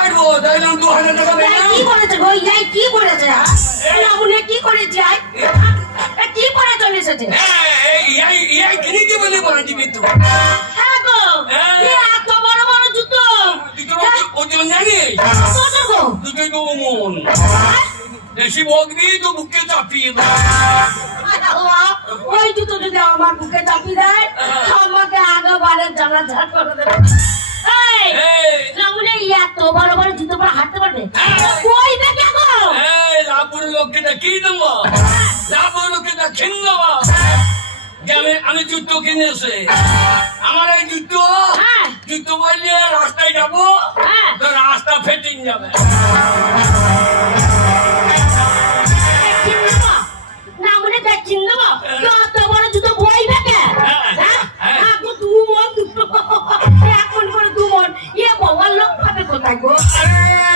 কাটবো তাইলাম 2000 টাকা বেতন কি করেছে গো এই কি করেছে রামুনে কি করেছে কি করে চলে এসেছে এই কিনে কি বলে বানা দিবি তো হ্যাঁ গো এত বড় বড় জুতো ওজন জানি কত গো দুটোই তো মন বেশি বকবি তো বুকে চাপিয়ে দাও ওই জুতো যদি আমার বুকে চাপিয়ে দেয় আমাকে আগে বারের জানা ঝাড় করে দেবে রামুনে এত বড় বড় জুতো পরে হাঁটতে পারবে কই দেখে গো লাপুর লোককে কি দেবো লাপুর লোককে খেন দেবো আমি জুতো কিনেছে আমার এই জুতো জুতো বললে রাস্তায় যাবো তো রাস্তা ফেটিং যাবে না মনে দেখছেন না কত বড় জুতো বই দেখে এখন করে 2 মন বাবার লোক পাবে কোথায় গো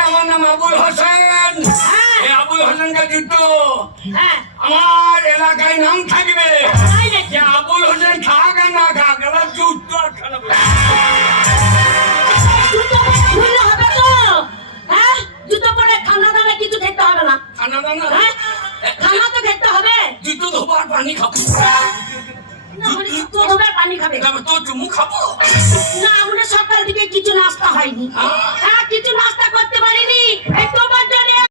আমার নাম আবুল হোসেন আবুল হোসেনকে জুতো আমার এলাকায় নাম থাকবে আবুল হোসেন খাক আর না খাক এবার জুতো আর খারাপ জুতো খুললে হবে তো জুতো পরে ঠান্ডা দামে কিছু খেতে হবে না ঠান্ডা না ঠান্ডা তো খেতে হবে জুতো ধোবার পানি খাবো জুতো ধোবার পানি খাবে তো চুমু খাবো না আমরা সকাল থেকে কিছু নাস্তা হয়নি কিছু নাস্তা করতে পারিনি এই তো